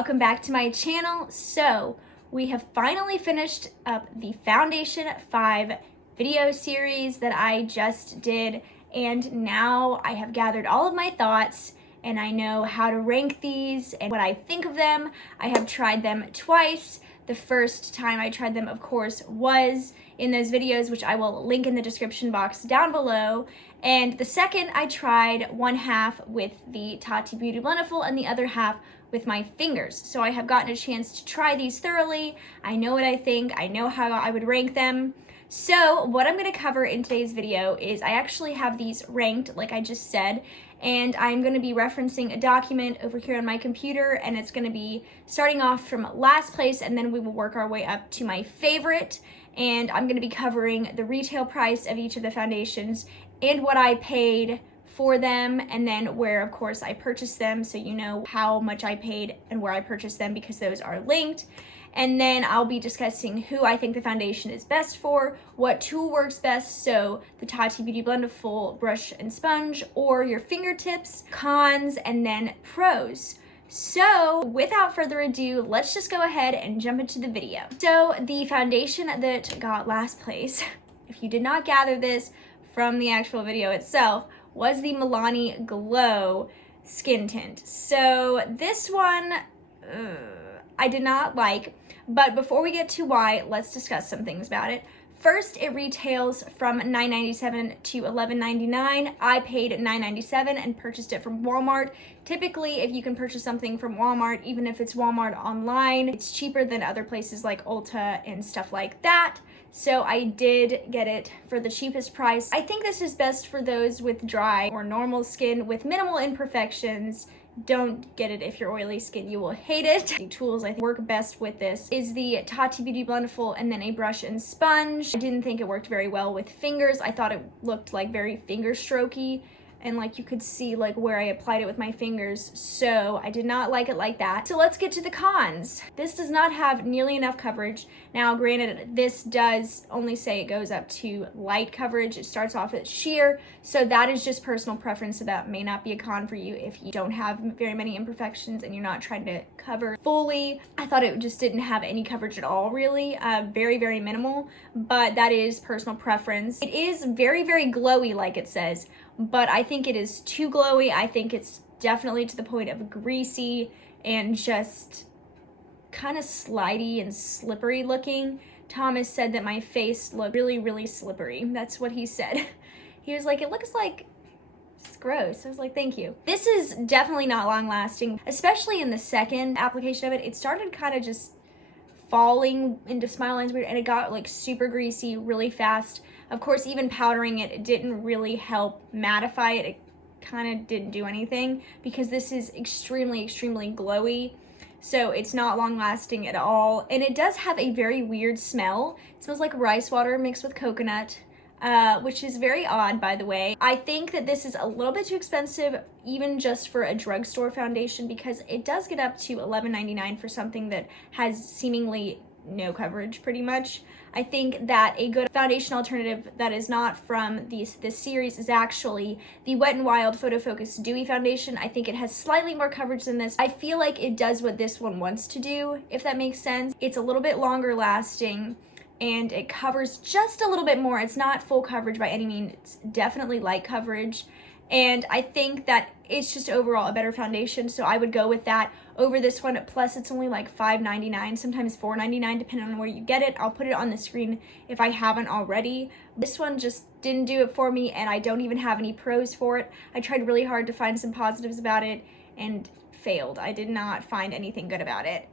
welcome back to my channel. So we have finally finished up the Foundation 5 video series that I just did, and now I have gathered all of my thoughts and I know how to rank these and what I think of them. I have tried them twice. The first time I tried them, of course, was in those videos, which I will link in the description box down below. And the second, I tried one half with the Tati Beauty Blendiful and the other half with my fingers. So I have gotten a chance to try these thoroughly. I know what I think. I know how I would rank them. So what I'm going to cover in today's video is I actually have these ranked, like I just said, and I'm going to be referencing a document over here on my computer, and it's going to be starting off from last place, and then we will work our way up to my favorite. And I'm going to be covering the retail price of each of the foundations and what I paid for them, and then where, of course, I purchased them, so you know how much I paid and where I purchased them because those are linked. And then I'll be discussing who I think the foundation is best for, what tool works best, so the Tati Beauty Blendiful brush and sponge or your fingertips, cons, and then pros. So without further ado, let's just go ahead and jump into the video. So the foundation that got last place, if you did not gather this from the actual video itself, was the Milani Glow Skin Tint. So this one, I did not like, but before we get to why, let's discuss some things about it. First, it retails from $9.97 to $11.99. I paid $9.97 and purchased it from Walmart. Typically, if you can purchase something from Walmart, even if it's Walmart online, it's cheaper than other places like Ulta and stuff like that. So I did get it for the cheapest price. I think this is best for those with dry or normal skin with minimal imperfections. Don't get it if you're oily skin, you will hate it. The tools I think work best with this is the Tati Beauty Blendiful and then a brush and sponge. I didn't think it worked very well with fingers. I thought it looked like very finger strokey, and like you could see like where I applied it with my fingers, so I did not like it like that. So let's get to the cons. This does not have nearly enough coverage. Now granted, this does only say it goes up to light coverage. It starts off at sheer, so that is just personal preference, so that may not be a con for you if you don't have very many imperfections and you're not trying to cover fully. I thought it just didn't have any coverage at all, really. Very, very minimal, but that is personal preference. It is very, very glowy like it says, but I think it is too glowy. I think it's definitely to the point of greasy and just kind of slidey and slippery looking. Thomas said that my face looked really, really slippery. That's what he said. He was like, it looks like it's gross. I was like, thank you. This is definitely not long lasting, especially in the second application of it. It started kind of just falling into smile lines weird, and it got like super greasy really fast. Of course, even powdering it didn't really help mattify it. It kind of didn't do anything because this is extremely, extremely glowy. So it's not long lasting at all. And it does have a very weird smell. It smells like rice water mixed with coconut, which is very odd, by the way. I think that this is a little bit too expensive, even just for a drugstore foundation, because it does get up to $11.99 for something that has seemingly no coverage pretty much. I think that a good foundation alternative that is not from this series is actually the Wet n Wild Photo Focus Dewy Foundation. I think it has slightly more coverage than this. I feel like it does what this one wants to do, if that makes sense. It's a little bit longer lasting and it covers just a little bit more. It's not full coverage by any means. It's definitely light coverage. And I think that it's just overall a better foundation, so I would go with that over this one. Plus, it's only like $5.99, sometimes $4.99, depending on where you get it. I'll put it on the screen if I haven't already. This one just didn't do it for me, and I don't even have any pros for it. I tried really hard to find some positives about it and failed. I did not find anything good about it.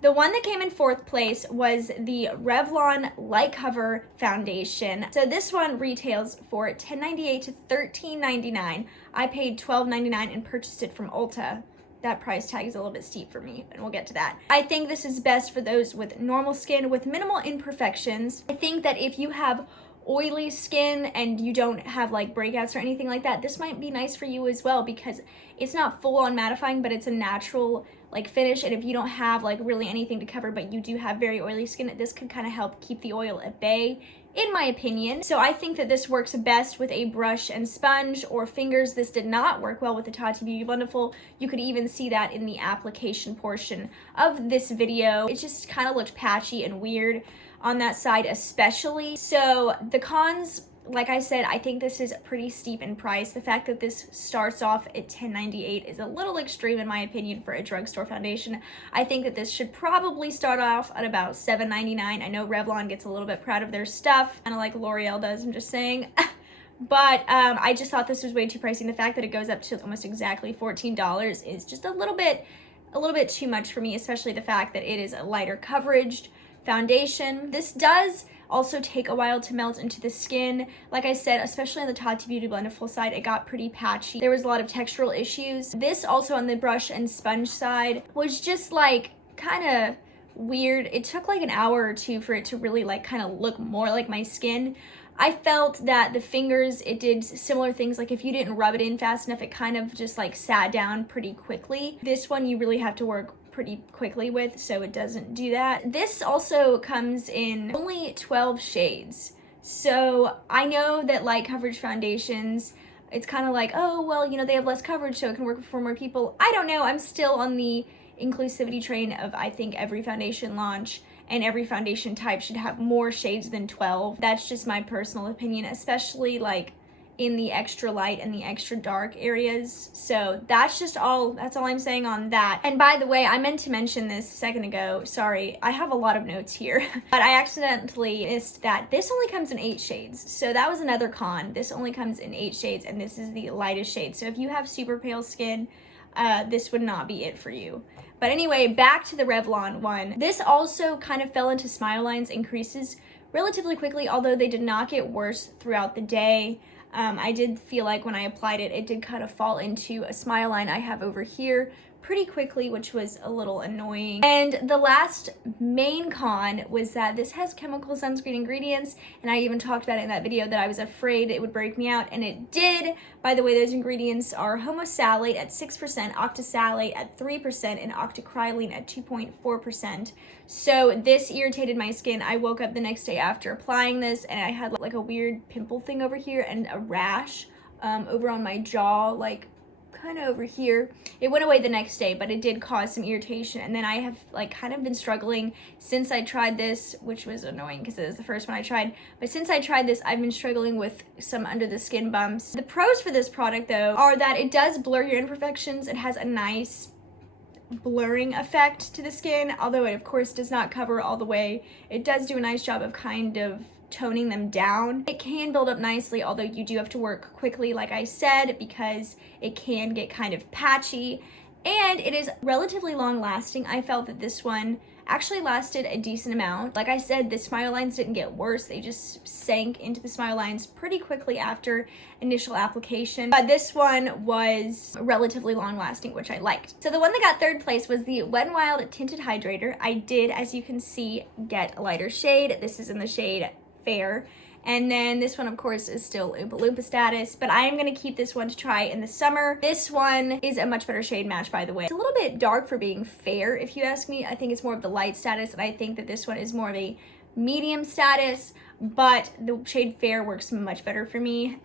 The one that came in fourth place was the Revlon Light Cover Foundation. So this one retails for $10.98 to $13.99. I paid $12.99 and purchased it from Ulta. That price tag is a little bit steep for me, and we'll get to that. I think this is best for those with normal skin with minimal imperfections. I think that if you have oily skin and you don't have like breakouts or anything like that, this might be nice for you as well, because it's not full on mattifying, but it's a natural like finish. And if you don't have like really anything to cover, but you do have very oily skin, this could kind of help keep the oil at bay in my opinion. So I think that this works best with a brush and sponge or fingers. This did not work well with the Tati Beauty Blendiful. You could even see that in the application portion of this video. It just kind of looked patchy and weird on that side especially. So the cons, like I said, I think this is pretty steep in price. The fact that this starts off at $10.98 is a little extreme in my opinion for a drugstore foundation. I think that this should probably start off at about $7.99. I know Revlon gets a little bit proud of their stuff, kind of like L'Oreal does, I'm just saying. But I just thought this was way too pricey. The fact that it goes up to almost exactly $14 is just a little bit too much for me, especially the fact that it is a lighter coveraged foundation. This does also take a while to melt into the skin. Like I said, especially on the Tati Beauty Blendiful side, it got pretty patchy. There was a lot of textural issues. This also on the brush and sponge side was just like kind of weird. It took like an hour or two for it to really like kind of look more like my skin. I felt that the fingers, it did similar things. Like if you didn't rub it in fast enough, it kind of just like sat down pretty quickly. This one you really have to work pretty quickly with, so it doesn't do that. This also comes in only 12 shades. So I know that light coverage foundations, it's kind of like, oh, well, you know, they have less coverage, so it can work for more people. I don't know. I'm still on the inclusivity train of I think every foundation launch and every foundation type should have more shades than 12. That's just my personal opinion, especially like in the extra light and the extra dark areas. So that's all I'm saying on that. And by the way, I meant to mention this a second ago. Sorry, I have a lot of notes here, but I accidentally missed that this only comes in 8 shades. So that was another con. This only comes in 8 shades and this is the lightest shade. So if you have super pale skin, this would not be it for you. But anyway, back to the Revlon one. This also kind of fell into smile lines and creases relatively quickly, although they did not get worse throughout the day. I did feel like when I applied it, it did kind of fall into a smile line I have over here pretty quickly, which was a little annoying. And the last main con was that this has chemical sunscreen ingredients, and I even talked about it in that video that I was afraid it would break me out, and it did. By the way, those ingredients are homosalate at 6%, octisalate at 3%, and octocrylene at 2.4%. So this irritated my skin. I woke up the next day after applying this, and I had like a weird pimple thing over here and a rash over on my jaw, like kind of over here. It went away the next day, but it did cause some irritation. And then I have like kind of been struggling since I tried this, which was annoying because it was the first one I tried. But since I tried this, I've been struggling with some under the skin bumps. The pros for this product though are that it does blur your imperfections. It has a nice blurring effect to the skin, although it of course does not cover all the way. It does do a nice job of kind of toning them down. It can build up nicely, although you do have to work quickly, like I said, because it can get kind of patchy. And it is relatively long lasting. I felt that this one actually lasted a decent amount. Like I said, the smile lines didn't get worse. They just sank into the smile lines pretty quickly after initial application. But this one was relatively long lasting, which I liked. So the one that got third place was the Wet n Wild Tinted Hydrator. I did, as you can see, get a lighter shade. This is in the shade Fair. And then this one, of course, is still Oompa Loompa status, but I am going to keep this one to try in the summer. This one is a much better shade match, by the way. It's a little bit dark for being fair, if you ask me. I think it's more of the light status, and I think that this one is more of a medium status, but the shade Fair works much better for me.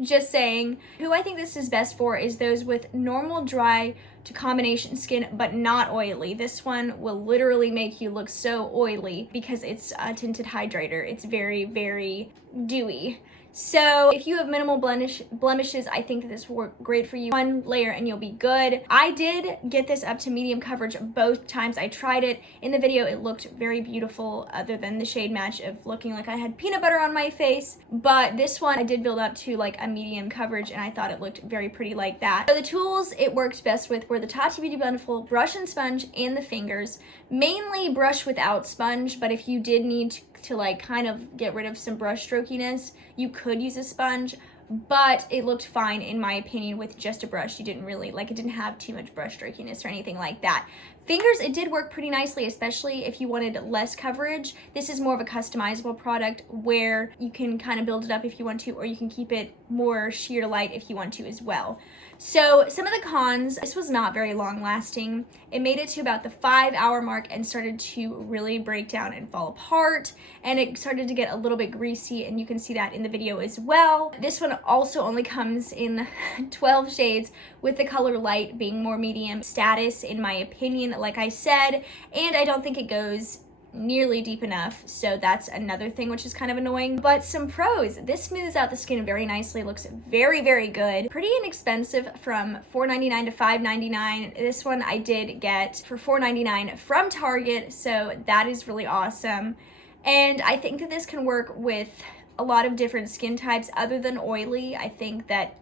Just saying. Who I think this is best for is those with normal dry to combination skin, but not oily. This one will literally make you look so oily because it's a tinted hydrator. It's very, very dewy. So if you have minimal blemishes, I think that this will work great for you. One layer and you'll be good. I did get this up to medium coverage both times I tried it. In the video, it looked very beautiful other than the shade match of looking like I had peanut butter on my face. But this one I did build up to like a medium coverage and I thought it looked very pretty like that. So the tools it worked best with were the Tati Beauty Blendiful brush and sponge and the fingers. Mainly brush without sponge, but if you did need to like kind of get rid of some brush strokiness, you could use a sponge. but it looked fine in my opinion with just a brush. You didn't really, like, it didn't have too much brush streakiness or anything like that. Fingers, it did work pretty nicely, especially if you wanted less coverage. This is more of a customizable product where you can kind of build it up if you want to, or you can keep it more sheer to light if you want to as well. So some of the cons, this was not very long lasting. It made it to about the 5-hour mark and started to really break down and fall apart, and it started to get a little bit greasy, and you can see that in the video as well. This one also only comes in 12 shades, with the color light being more medium status in my opinion, like I said, and I don't think it goes nearly deep enough, so that's another thing which is kind of annoying. But some pros: this smooths out the skin very nicely, looks very, very good. Pretty inexpensive, from $4.99 to $5.99. This one I did get for $4.99 from Target, so that is really awesome. And I think that this can work with a lot of different skin types other than oily. I think that,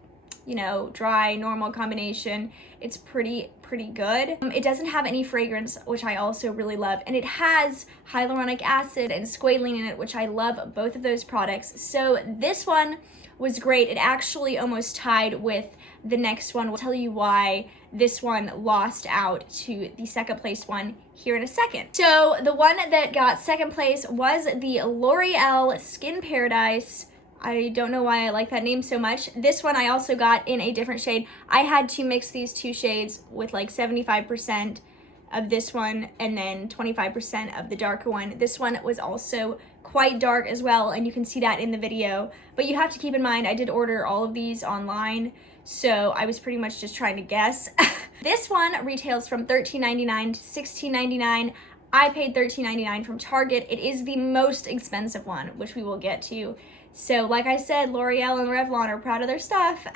you know, dry, normal combination, it's pretty good. It doesn't have any fragrance, which I also really love, and it has hyaluronic acid and squalene in it, which I love both of those products. So this one was great. It actually almost tied with the next one. We'll tell you why this one lost out to the second place one here in a second. So the one that got second place was the L'Oreal Skin Paradise. I don't know why I like that name so much. This one I also got in a different shade. I had to mix these two shades with like 75% of this one and then 25% of the darker one. This one was also quite dark as well, and you can see that in the video. But you have to keep in mind, I did order all of these online, so I was pretty much just trying to guess. This one retails from $13.99 to $16.99. I paid $13.99 from Target. It is the most expensive one, which we will get to. So like I said, L'Oreal and Revlon are proud of their stuff.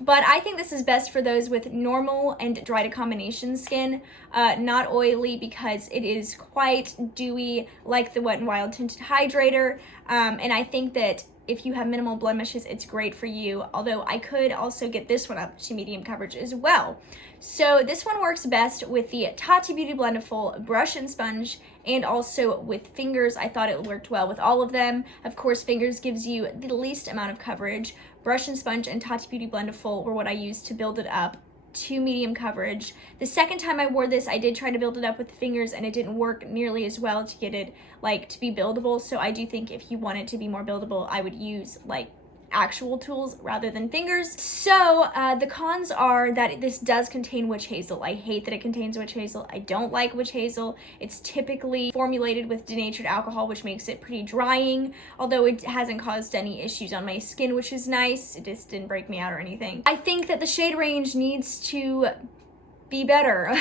But I think this is best for those with normal and dry to combination skin, not oily, because it is quite dewy like the Wet n Wild Tinted Hydrator. And I think that if you have minimal blemishes, it's great for you, although I could also get this one up to medium coverage as well. So this one works best with the Tati Beauty Blendiful Brush and Sponge, and also with fingers. I thought it worked well with all of them. Of course, fingers gives you the least amount of coverage. Brush and Sponge and Tati Beauty Blendiful were what I used to build it up to medium coverage. The second time I wore this, I did try to build it up with the fingers, and it didn't work nearly as well to get it like to be buildable. So I do think if you want it to be more buildable, I would use like actual tools rather than fingers. So the cons are that this does contain witch hazel. I hate that it contains witch hazel. I don't like witch hazel. It's typically formulated with denatured alcohol, which makes it pretty drying, although it hasn't caused any issues on my skin, which is nice. It just didn't break me out or anything. I think that the shade range needs to be better.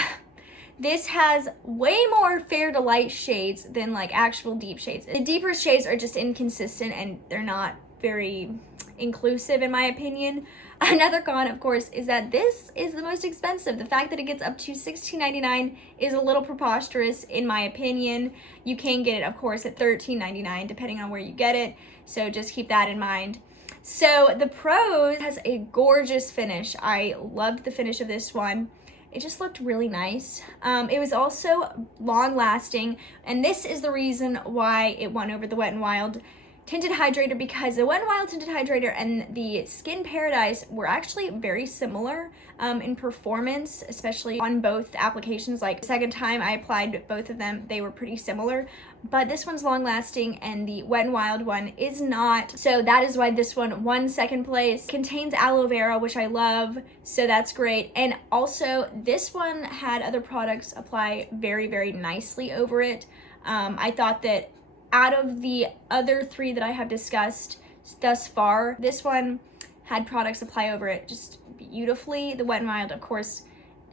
This has way more fair to light shades than like actual deep shades. The deeper shades are just inconsistent, and they're not very inclusive in my opinion. Another con, of course, is that this is the most expensive. The fact that it gets up to $16.99 is a little preposterous in my opinion. You can get it, of course, at $13.99 depending on where you get it, so just keep that in mind. So the pros: has a gorgeous finish. I loved the finish of this one. It just looked really nice. It was also long lasting, and this is the reason why it won over the Wet n Wild Tinted Hydrator, because the Wet n Wild Tinted Hydrator and the Skin Paradise were actually very similar in performance, especially on both applications. Like the second time I applied both of them, they were pretty similar, but this one's long lasting and the Wet n Wild one is not. So that is why this one won second place. Contains aloe vera, which I love, so that's great. And also this one had other products apply very, very nicely over it. I thought that out of the other three that I have discussed thus far, this one had products apply over it just beautifully. The Wet n Wild, of course,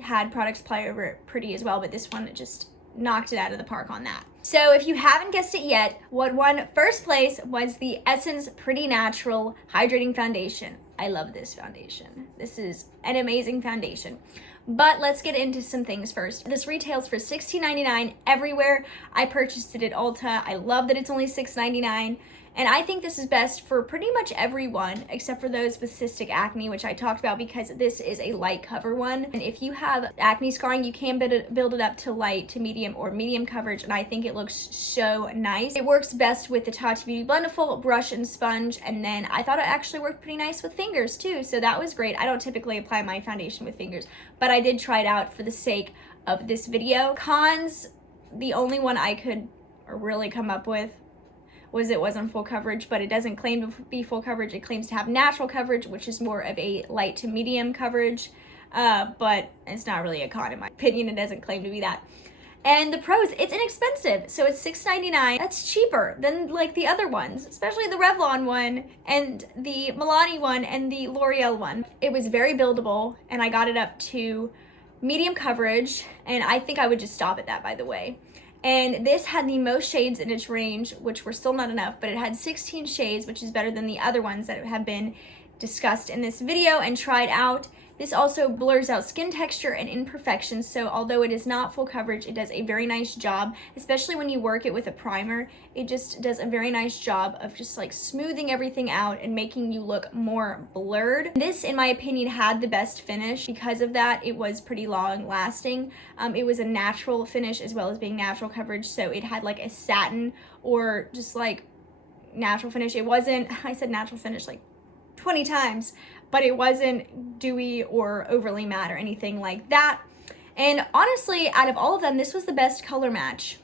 had products apply over it pretty as well, but this one just knocked it out of the park on that. So if you haven't guessed it yet, what won first place was the Essence Pretty Natural Hydrating Foundation. I love this foundation. This is an amazing foundation. But let's get into some things first. This retails for $16.99 everywhere. I purchased it at Ulta. I love that it's only $6.99. And I think this is best for pretty much everyone except for those with cystic acne, which I talked about, because this is a light cover one. And if you have acne scarring, you can build it up to light to medium or medium coverage, and I think it looks so nice. It works best with the Tati Beauty Blendiful brush and sponge, and then I thought it actually worked pretty nice with fingers too, so that was great. I don't typically apply my foundation with fingers, but I did try it out for the sake of this video. Cons, the only one I could really come up with was it wasn't full coverage, but it doesn't claim to be full coverage. It claims to have natural coverage, which is more of a light to medium coverage, but it's not really a con in my opinion. It doesn't claim to be that. And the pros, it's inexpensive, so it's $6.99. That's cheaper than like the other ones, especially the Revlon one and the Milani one and the L'Oreal one. It was very buildable, and I got it up to medium coverage, and I think I would just stop at that, by the way. And this had the most shades in its range, which were still not enough, but it had 16 shades, which is better than the other ones that have been discussed in this video and tried out. This also blurs out skin texture and imperfections, so although it is not full coverage, it does a very nice job, especially when you work it with a primer. It just does a very nice job of just like smoothing everything out and making you look more blurred. This, in my opinion, had the best finish. Because of that, it was pretty long lasting. It was a natural finish as well as being natural coverage, so it had like a satin or just like natural finish. It wasn't, I said natural finish like 20 times, but it wasn't dewy or overly matte or anything like that. And honestly, out of all of them, this was the best color match,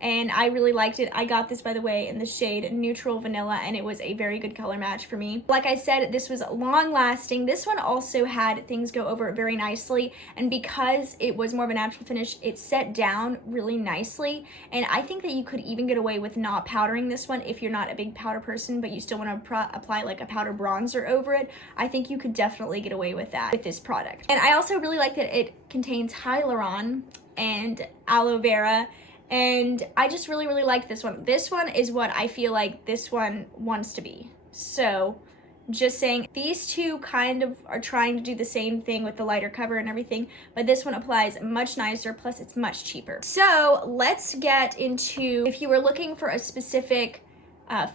and I really liked it. I got this, by the way, in the shade Neutral Vanilla, and it was a very good color match for me. Like I said, this was long lasting. This one also had things go over it very nicely, and because it was more of a natural finish, it set down really nicely. And I think that you could even get away with not powdering this one if you're not a big powder person, but you still want to apply like a powder bronzer over it. I think you could definitely get away with that with this product. And I also really like that it contains hyaluron and aloe vera, and I just really liked this one. This one is what I feel like this one wants to be. So just saying, these two kind of are trying to do the same thing with the lighter cover and everything, but this one applies much nicer, plus it's much cheaper. So let's get into, if you were looking for a specific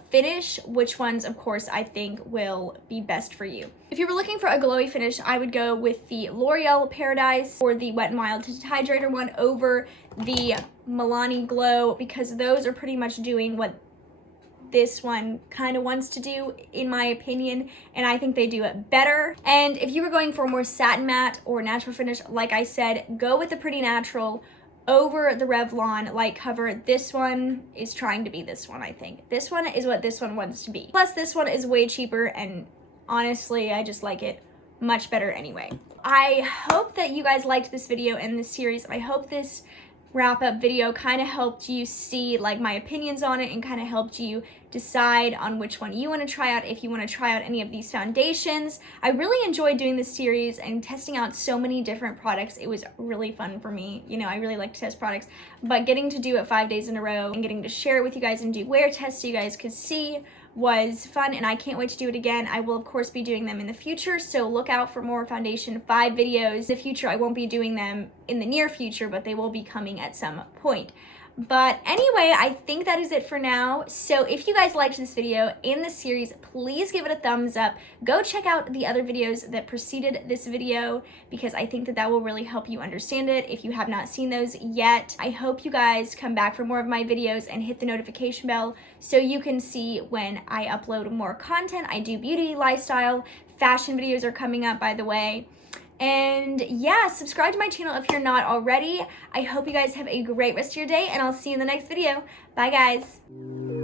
finish, which ones, of course, I think will be best for you. If you were looking for a glowy finish, I would go with the L'Oreal Paradise or the Wet n Wild Tinted Hydrator one over the Milani Glow, because those are pretty much doing what this one kind of wants to do, in my opinion, and I think they do it better. And if you were going for a more satin matte or natural finish, like I said, go with the Pretty Natural over the Revlon light cover. This one is trying to be this one, I think. This one is what this one wants to be. Plus, this one is way cheaper, and honestly, I just like it much better anyway. I hope that you guys liked this video and this series. I hope this wrap-up video kind of helped you see like my opinions on it and kind of helped you decide on which one you want to try out, if you want to try out any of these foundations. I really enjoyed doing this series and testing out so many different products. It was really fun for me. You know, I really like to test products, but getting to do it 5 days in a row and getting to share it with you guys and do wear tests so you guys could see was fun, and I can't wait to do it again. I will of course be doing them in the future, so look out for more Foundation 5 videos. In the future, I won't be doing them in the near future, but they will be coming at some point. But anyway, I think that is it for now. So if you guys liked this video and this series, please give it a thumbs up. Go check out the other videos that preceded this video, because I think that that will really help you understand it if you have not seen those yet. I hope you guys come back for more of my videos and hit the notification bell so you can see when I upload more content. I do beauty, lifestyle, fashion videos are coming up, by the way. And yeah, subscribe to my channel if you're not already. I hope you guys have a great rest of your day, and I'll see you in the next video. Bye, guys.